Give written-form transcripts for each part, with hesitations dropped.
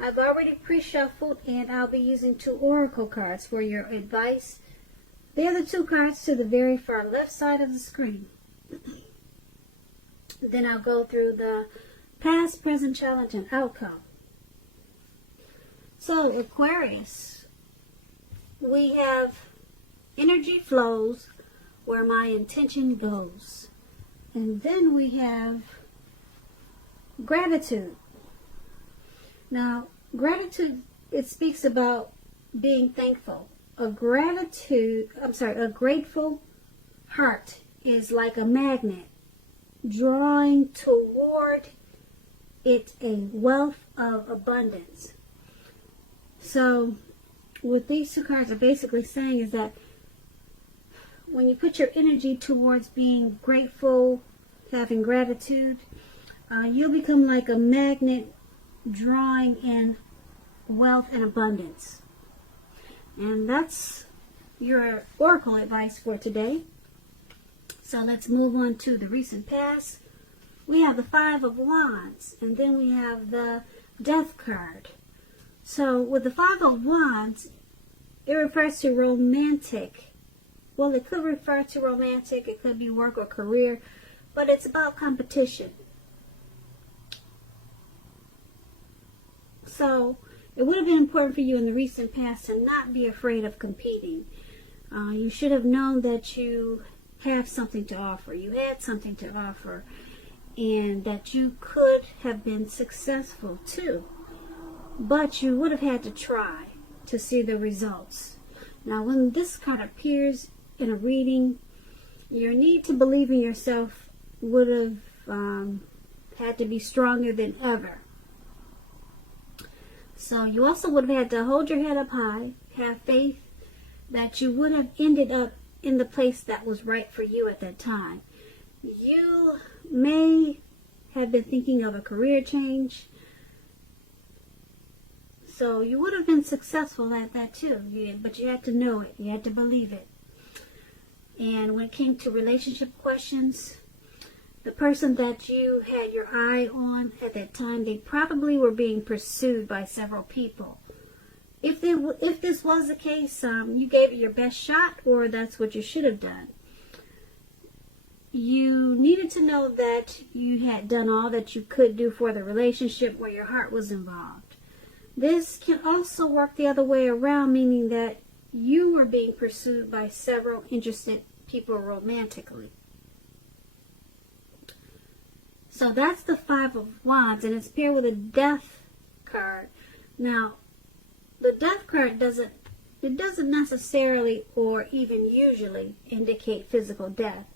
I've already pre-shuffled, and I'll be using 2 oracle cards for your advice. They're the 2 cards to the very far left side of the screen. Then I'll go through the past, present, challenge, and outcome. So, Aquarius, we have energy flows where my intention goes. And then we have gratitude. Now, gratitude, it speaks about being thankful. A grateful heart is like a magnet, drawing toward it a wealth of abundance. So, what these 2 cards are basically saying is that when you put your energy towards being grateful, having gratitude, you'll become like a magnet drawing in wealth and abundance. And that's your oracle advice for today. So let's move on to the recent past. We have the 5 of Wands, and then we have the Death card. So with the 5 of Wands, it refers to romantic. Well, it could refer to romantic, it could be work or career, but it's about competition. So it would have been important for you in the recent past to not be afraid of competing. You should have known that you have something to offer. You had something to offer, and that you could have been successful too. But you would have had to try to see the results. Now, when this card appears in a reading, your need to believe in yourself would have had to be stronger than ever. So you also would have had to hold your head up high, have faith that you would have ended up in the place that was right for you at that time. You may have been thinking of a career change, so you would have been successful at that too, but you had to know it, you had to believe it. And when it came to relationship questions, the person that you had your eye on at that time, they probably were being pursued by several people. If this was the case, you gave it your best shot, or that's what you should have done. You needed to know that you had done all that you could do for the relationship where your heart was involved. This can also work the other way around, meaning that you were being pursued by several interested people romantically. So that's the 5 of Wands, and it's paired with a Death card. Now, the Death card doesn't necessarily or even usually indicate physical death.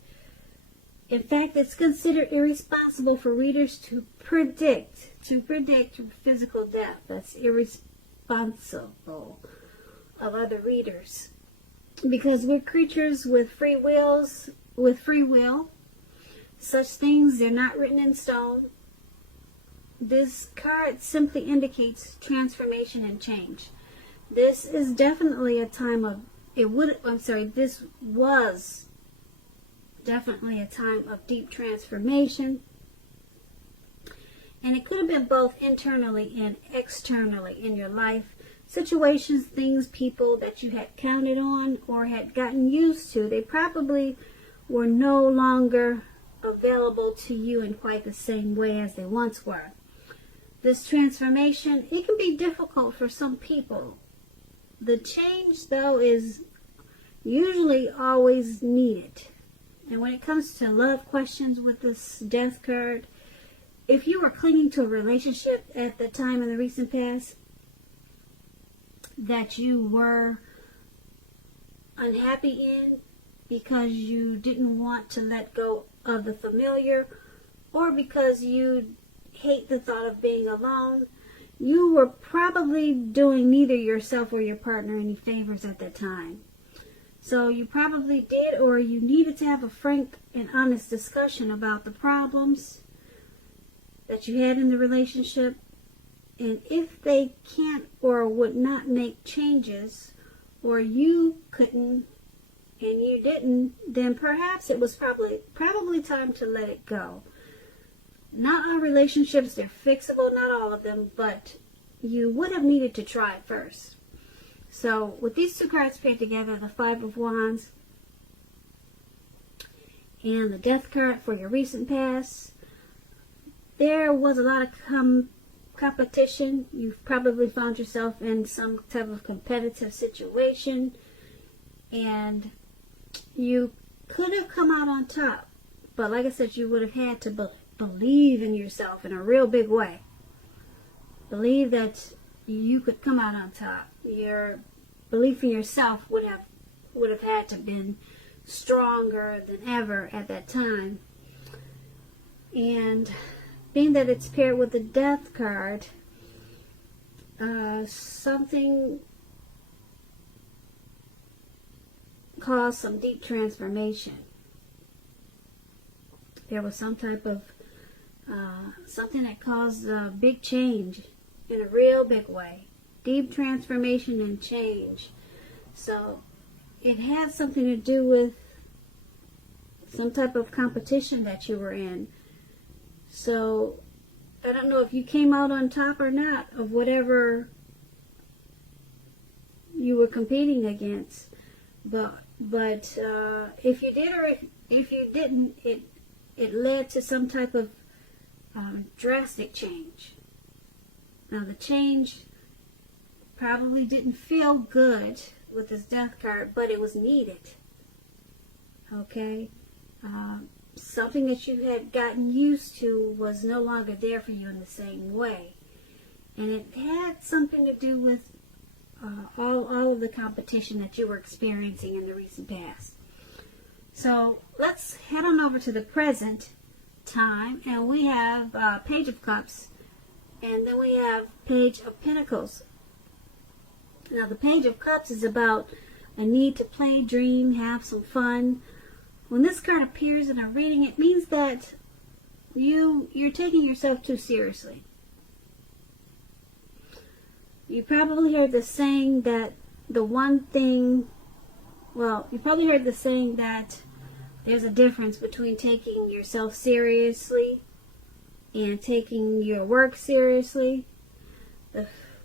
In fact, it's considered irresponsible for readers to predict physical death. That's irresponsible of other readers, because we're creatures with free will. Such things, they're not written in stone. This card simply indicates transformation and change. This is definitely a time of, this was definitely a time of deep transformation. And it could have been both internally and externally in your life. Situations, things, people that you had counted on or had gotten used to, they probably were no longer available to you in quite the same way as they once were. This transformation, it can be difficult for some people. The change, though, is usually always needed. And when it comes to love questions with this Death card, if you were clinging to a relationship at the time in the recent past that you were unhappy in because you didn't want to let go of the familiar, or because you hate the thought of being alone, you were probably doing neither yourself or your partner any favors at that time. So you probably did, or you needed to have a frank and honest discussion about the problems that you had in the relationship. And if they can't or would not make changes, or you couldn't and you didn't, then perhaps it was probably time to let it go. Not all relationships, they're fixable, not all of them, but you would have needed to try it first. So with these two cards paired together, the Five of Wands and the Death card for your recent past, there was a lot of competition. You've probably found yourself in some type of competitive situation, and you could have come out on top. But like I said, you would have had to believe in yourself in a real big way. Believe that you could come out on top. Your belief in yourself would have had to have been stronger than ever at that time. And being that it's paired with the Death card, something caused some deep transformation. There was some type of something that caused a big change in a real big way. Deep transformation and change. So it had something to do with some type of competition that you were in. So I don't know if you came out on top or not of whatever you were competing against. But if you did or if you didn't, it led to some type of drastic change. Now the change probably didn't feel good with this Death card, but it was needed. Okay? Something that you had gotten used to was no longer there for you in the same way. And it had something to do with all of the competition that you were experiencing in the recent past. So let's head on over to the present time, and we have Page of Cups, and then we have Page of Pentacles. Now the Page of Cups is about a need to play, dream, have some fun. When this card appears in a reading, it means that you're taking yourself too seriously. You probably heard the saying that you probably heard the saying that there's a difference between taking yourself seriously and taking your work seriously.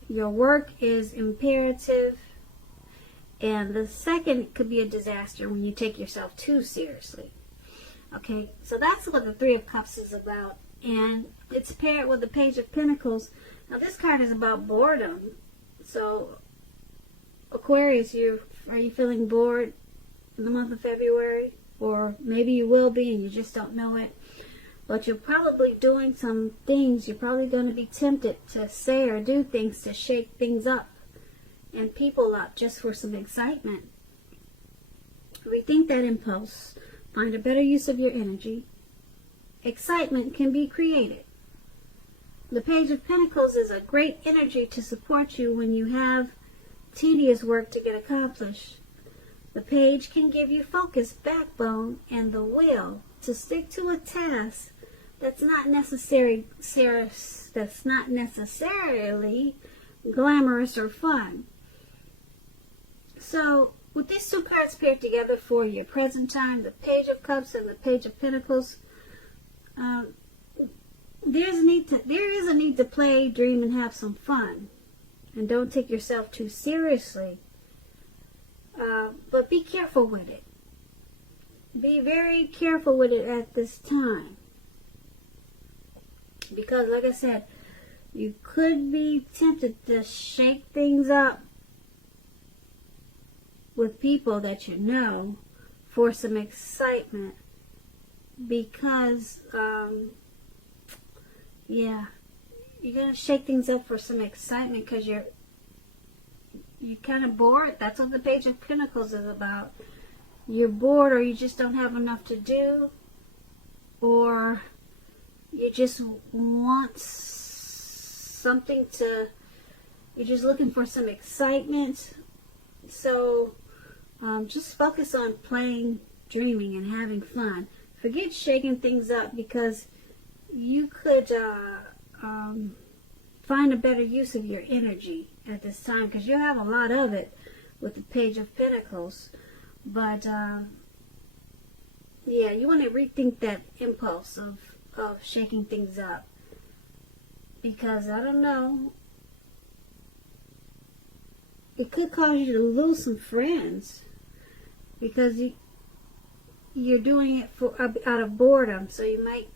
Your work is imperative, and the second could be a disaster when you take yourself too seriously. Okay, so that's what the Three of Cups is about, and it's paired with the Page of Pentacles. Now this card is about boredom. So Aquarius, are you feeling bored in the month of February? Or maybe you will be and you just don't know it. But you're probably doing some things. You're probably going to be tempted to say or do things to shake things up and people up just for some excitement. Rethink that impulse. Find a better use of your energy. Excitement can be created. The Page of Pentacles is a great energy to support you when you have tedious work to get accomplished. The page can give you focus, backbone, and the will to stick to a task that's not necessarily glamorous or fun. So, with these two cards paired together for your present time, the Page of Cups and the Page of Pentacles, there is a need to play, dream, and have some fun. And don't take yourself too seriously. But be careful with it. Be very careful with it at this time. Because, like I said, you could be tempted to shake things up with people that you know for some excitement. Because, you're going to shake things up for some excitement because you're kind of bored. That's what the Page of Pentacles is about. You're bored, or you just don't have enough to do, or you just want something to, you're just looking for some excitement. So just focus on playing, dreaming, and having fun. Forget shaking things up, because you could find a better use of your energy at this time, because you'll have a lot of it with the Page of Pentacles. But you want to rethink that impulse of shaking things up, because I don't know, it could cause you to lose some friends because you're doing it for out of boredom. So you might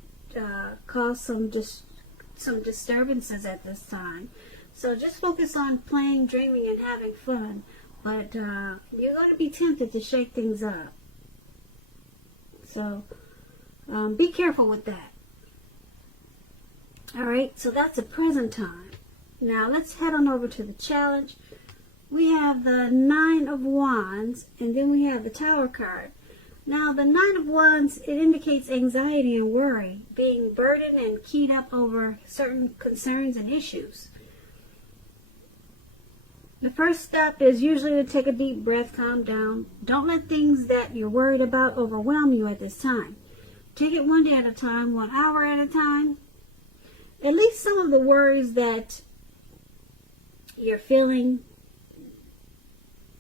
cause some disturbances at this time. So just focus on playing, dreaming, and having fun. But you're going to be tempted to shake things up. So be careful with that. Alright, so that's the present time. Now let's head on over to the challenge. We have the Nine of Wands, and then we have the Tower card. Now the Nine of Wands, it indicates anxiety and worry, being burdened and keyed up over certain concerns and issues. The first step is usually to take a deep breath, calm down. Don't let things that you're worried about overwhelm you at this time. Take it one day at a time, 1 hour at a time. At least some of the worries that you're feeling,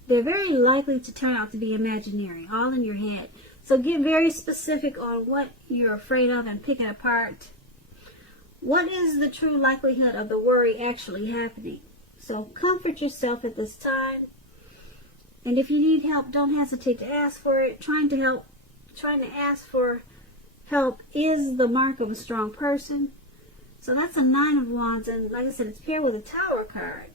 they're very likely to turn out to be imaginary, all in your head. So get very specific on what you're afraid of and pick it apart. What is the true likelihood of the worry actually happening? So comfort yourself at this time. And if you need help, don't hesitate to ask for it. Trying to ask for help is the mark of a strong person. So that's a Nine of Wands, and like I said, it's paired with a Tower card.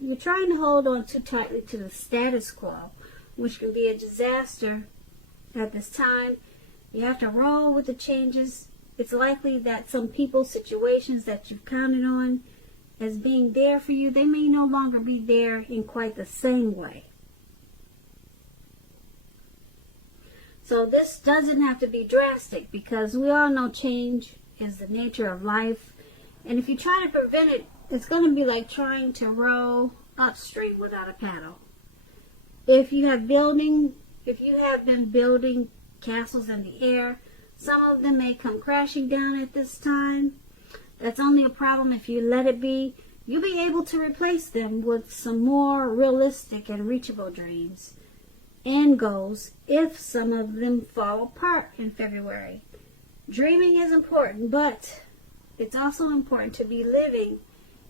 You're trying to hold on too tightly to the status quo, which can be a disaster at this time. You have to roll with the changes. It's likely that some people, situations that you've counted on as being there for you, they may no longer be there in quite the same way. So this doesn't have to be drastic, because we all know change is the nature of life. And if you try to prevent it, it's going to be like trying to row upstream without a paddle. If you have been building castles in the air, some of them may come crashing down at this time. That's only a problem if you let it be. You'll be able to replace them with some more realistic and reachable dreams and goals if some of them fall apart in February. Dreaming is important, but it's also important to be living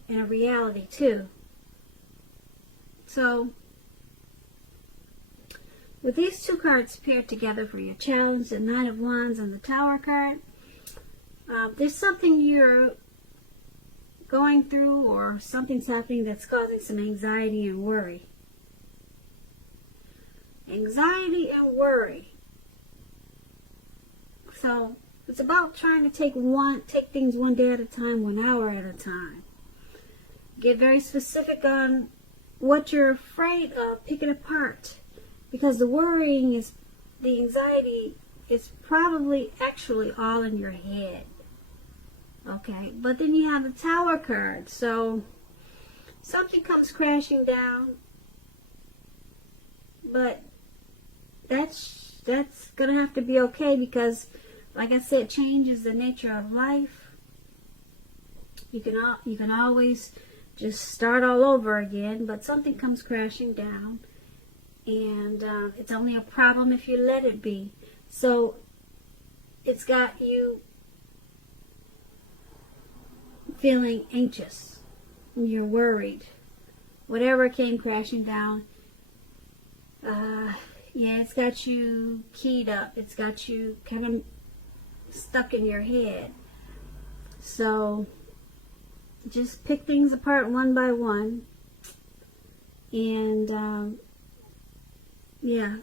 in a reality too. So, with these two cards paired together for your challenge, the Nine of Wands and the Tower card, there's something you're going through or something's happening that's causing some anxiety and worry. Anxiety and worry. So it's about trying to take things one day at a time, 1 hour at a time. Get very specific on what you're afraid of. Pick it apart. Because the anxiety is probably actually all in your head. Okay, but then you have the Tower card. So something comes crashing down, but that's gonna have to be okay, because like I said, change is the nature of life. You can always just start all over again, but something comes crashing down, and it's only a problem if you let it be. So it's got you feeling anxious, you're worried, whatever came crashing down. It's got you keyed up, it's got you kind of stuck in your head. So just pick things apart one by one, and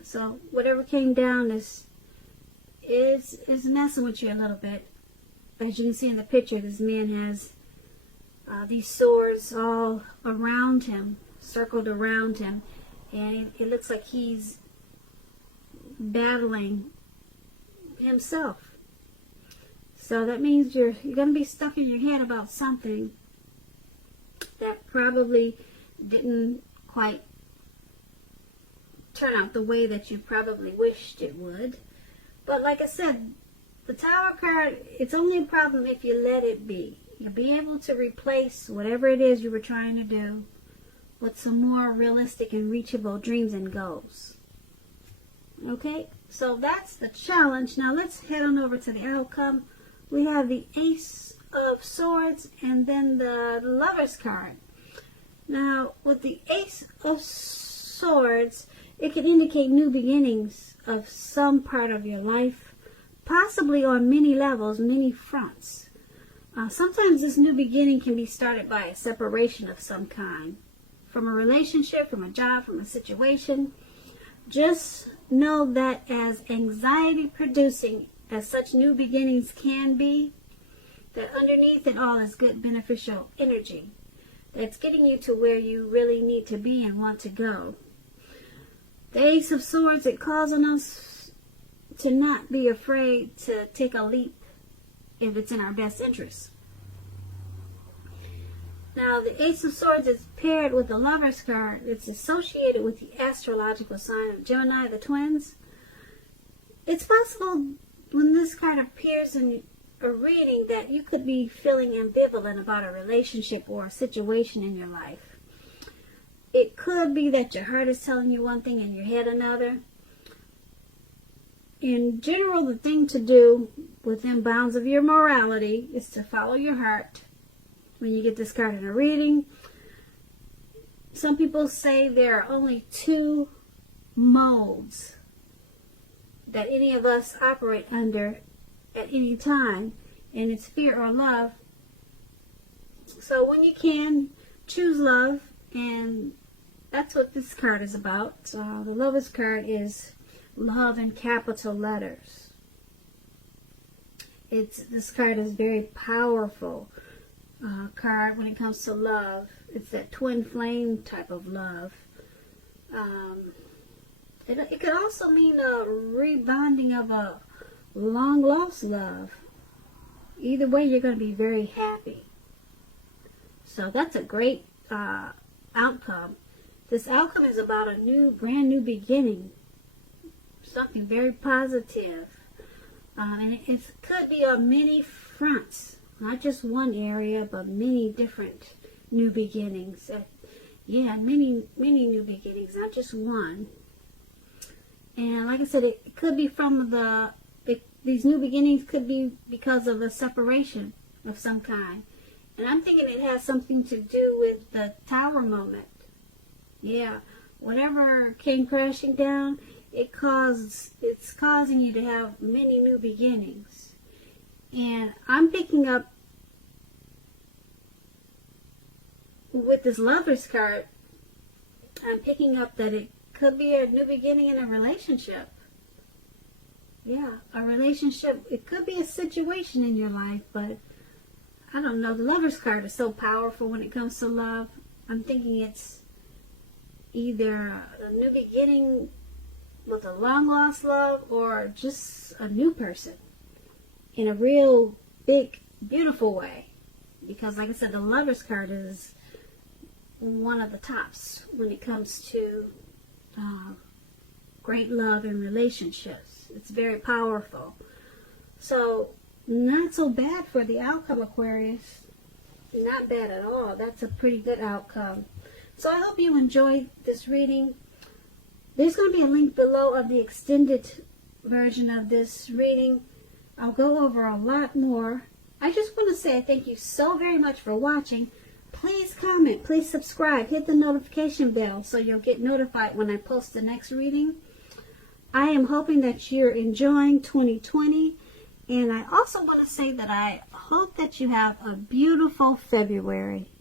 so whatever came down is messing with you a little bit. As you can see in the picture, this man has these swords all around him, circled around him, and it looks like he's battling himself. So that means you're going to be stuck in your head about something that probably didn't quite turn out the way that you probably wished it would. But like I said, the Tower card, it's only a problem if you let it be. You'll be able to replace whatever it is you were trying to do with some more realistic and reachable dreams and goals. Okay, so that's the challenge. Now let's head on over to the outcome. We have the Ace of Swords and then the Lover's card. Now, with the Ace of Swords, it can indicate new beginnings of some part of your life, possibly on many levels, many fronts. Sometimes this new beginning can be started by a separation of some kind, from a relationship, from a job, from a situation. Just know that as anxiety producing as such new beginnings can be, that underneath it all is good beneficial energy that's getting you to where you really need to be and want to go. The Ace of Swords, it calls on us to not be afraid to take a leap if it's in our best interest. Now, the Ace of Swords is paired with the Lover's card. It's associated with the astrological sign of Gemini, the twins. It's possible when this card appears in a reading that you could be feeling ambivalent about a relationship or a situation in your life. It could be that your heart is telling you one thing and your head another. In general, the thing to do within bounds of your morality is to follow your heart. When you get this card in a reading, some people say there are only two modes that any of us operate under at any time, and it's fear or love. So when you can, choose love, and that's what this card is about. The Lover's card is love in capital letters. This card is very powerful card when it comes to love. It's that twin flame type of love. It could also mean a rebonding of a long lost love. Either way, you're going to be very happy. So that's a great outcome. This outcome is about a brand new beginning. Something very positive. And it could be on many fronts. Not just one area, but many different new beginnings. Many new beginnings, not just one. And like I said, it could be from these new beginnings could be because of a separation of some kind. And I'm thinking it has something to do with the tower moment. Yeah, whatever came crashing down, it's causing you to have many new beginnings. And I'm picking up with this Lover's card, I'm picking up that it could be a new beginning in a relationship. Yeah, a relationship. It could be a situation in your life, but I don't know. The Lover's card is so powerful when it comes to love. I'm thinking it's either a new beginning with a long lost love or just a new person in a real big, beautiful way. Because like I said, the Lover's card is one of the tops when it comes to great love and relationships. It's very powerful. So, not so bad for the outcome, Aquarius. Not bad at all. That's a pretty good outcome. So I hope you enjoyed this reading. There's going to be a link below of the extended version of this reading. I'll go over a lot more. I just want to say thank you so very much for watching. Please comment, please subscribe, hit the notification bell so you'll get notified when I post the next reading. I am hoping that you're enjoying 2020, and I also want to say that I hope that you have a beautiful February.